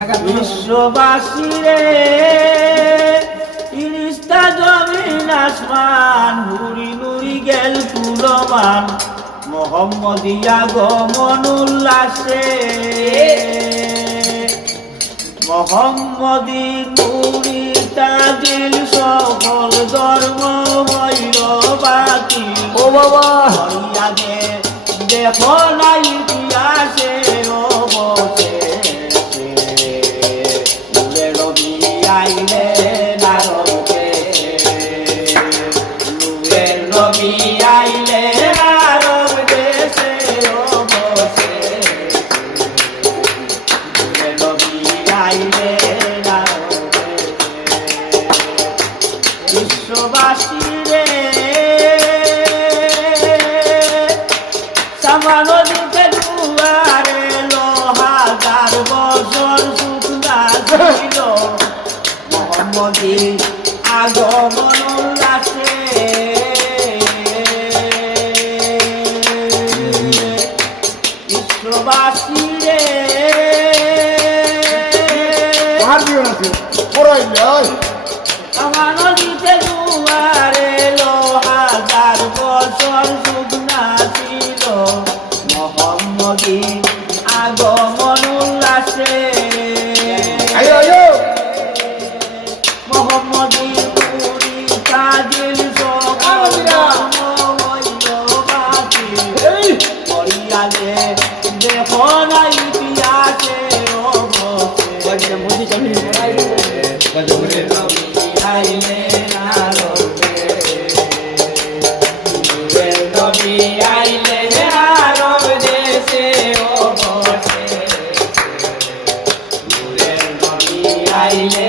বিশ্ববাসীরে তিরিশটা জমিন আসমান নুরি নুরি গেল পুরমান মোহাম্মদিয়া গমন উল্লাসে মোহাম্মদী নুরি তাজিল সকল ধর্ম হইল বাকি। ও বাবা হইয়াগে দেখো না ইতিহাসে অবসে আইলে নারকে লুয়ের নবী আইলে নারক দেশে অবসে লুয়ের নবী আইলে নারকে বিশ্ববাসীরে সামানদিতে দুয়ারে লোহাজার বছর শুকনা ছিল মোহাম্মদী আগমন উল্লাসে বিশ্ববাসীরে আমানদিতে দুয়ারে লোহাজার বছর শুকনা ছিল মোহাম্মদী আগমন উল্লাসে মোহাম্মদী নুরি তাজিল সকল ধর্ম হইল বাকি। পড়িয়ালে দেখো না ইতিহাসে আইলে নারকে নবী আইলে নারক দেশে অবসে নবী আইলে